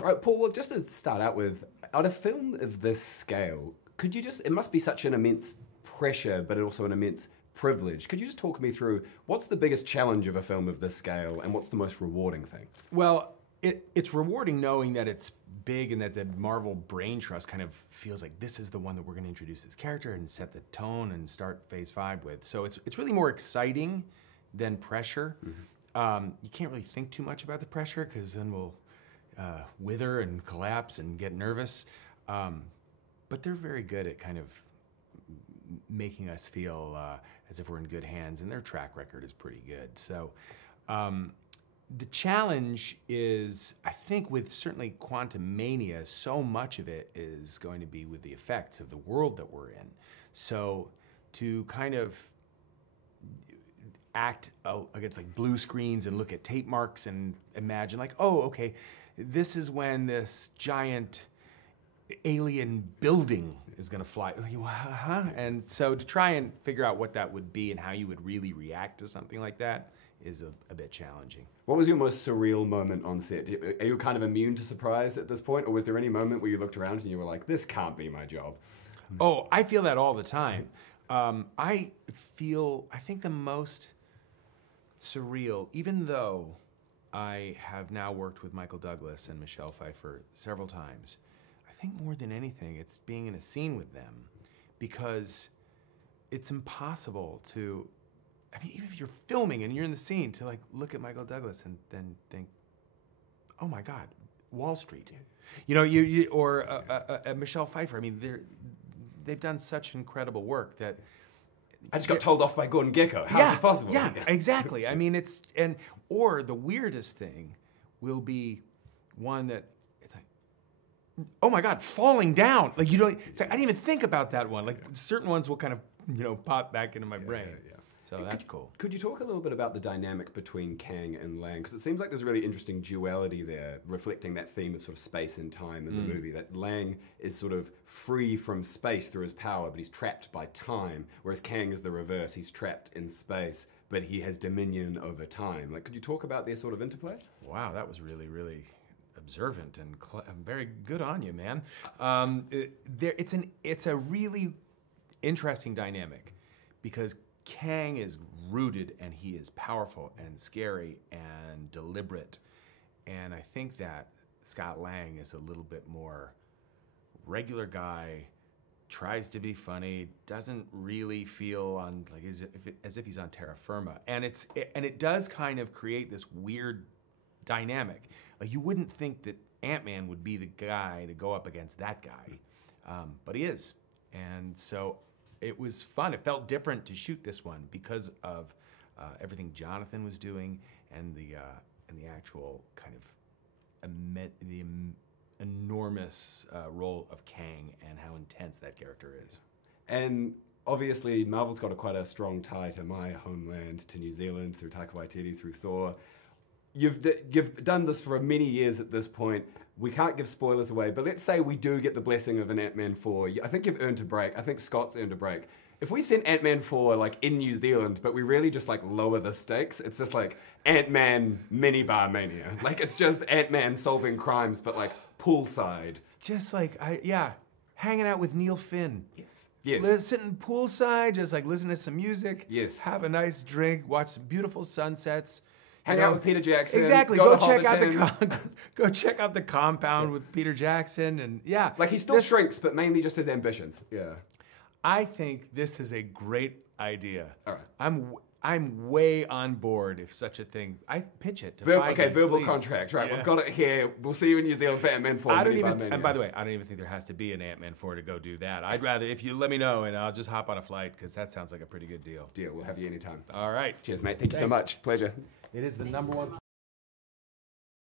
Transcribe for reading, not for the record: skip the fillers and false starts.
All right, Paul, well, just to start out with, on a film of this scale, could you just, it must be such an immense pressure, but also an immense privilege. Could you just talk me through what's the biggest challenge of a film of this scale and what's the most rewarding thing? Well, it's rewarding knowing that it's big and that the Marvel brain trust kind of feels like this is the one that we're going to introduce this character and set the tone and start phase 5 with. So it's really more exciting than pressure. Mm-hmm. You can't really think too much about the pressure because then we'll wither and collapse and get nervous. But they're very good at kind of making us feel as if we're in good hands, and their track record is pretty good. So the challenge is, I think with certainly Quantumania, so much of it is going to be with the effects of the world that we're in. So to kind of act against like blue screens and look at tape marks and imagine like, oh, okay, this is when this giant alien building is gonna fly. Like, huh? And so to try and figure out what that would be and how you would really react to something like that is a bit challenging. What was your most surreal moment on set? Are you kind of immune to surprise at this point? Or was there any moment where you looked around and you were like, this can't be my job? Oh, I feel that all the time. I think the most surreal, even though I have now worked with Michael Douglas and Michelle Pfeiffer several times, I think more than anything, it's being in a scene with them, because it's impossible to, I mean, even if you're filming and you're in the scene, to like look at Michael Douglas and then think, oh my God, Wall Street. You know, or Michelle Pfeiffer. I mean, they've done such incredible work that I just got told off by Gordon Gekko. How is this possible? Yeah, exactly. I mean, or the weirdest thing will be one that it's like, oh my God, falling down. Like it's like, I didn't even think about that one. Like certain ones will kind of, pop back into my brain. Yeah. So that's cool. Could you talk a little bit about the dynamic between Kang and Lang? Because it seems like there's a really interesting duality there, reflecting that theme of sort of space and time in the movie, that Lang is sort of free from space through his power, but he's trapped by time, whereas Kang is the reverse. He's trapped in space, but he has dominion over time. Like, could you talk about their sort of interplay? Wow, that was really, really observant and very good on you, man. It's a really interesting dynamic because Kang is rooted and he is powerful and scary and deliberate. And I think that Scott Lang is a little bit more regular guy, tries to be funny, doesn't really feel as if he's on terra firma. And it does kind of create this weird dynamic. Like you wouldn't think that Ant-Man would be the guy to go up against that guy, but he is. And so it was fun. It felt different to shoot this one because of everything Jonathan was doing and the actual kind of the enormous role of Kang and how intense that character is. And obviously, Marvel's got quite a strong tie to my homeland, to New Zealand, through Taika Waititi, through Thor. You've done this for many years at this point. We can't give spoilers away, but let's say we do get the blessing of an Ant-Man 4. I think you've earned a break. I think Scott's earned a break. If we sent Ant-Man 4 like in New Zealand, but we really just like lower the stakes, it's just like Ant-Man minibar mania. Like it's just Ant-Man solving crimes, but like poolside. Just like, hanging out with Neil Finn. Yes. Sitting poolside, just like listen to some music. Yes. Have a nice drink, watch some beautiful sunsets. Hang out with Peter Jackson. Exactly. Go check out the compound with Peter Jackson, and yeah. Like he still shrinks, but mainly just his ambitions. Yeah. I think this is a great idea. All right. I'm way on board if such a thing. I pitch it to verbal contract. Right. Yeah. We've got it here. We'll see you in New Zealand for Ant-Man 4. And by the way, I don't even think there has to be an Ant-Man 4 to go do that. I'd rather if you let me know and I'll just hop on a flight because that sounds like a pretty good deal. Deal. We'll have you anytime. All right. Cheers, mate. Thank you so much. Pleasure. It is the #1.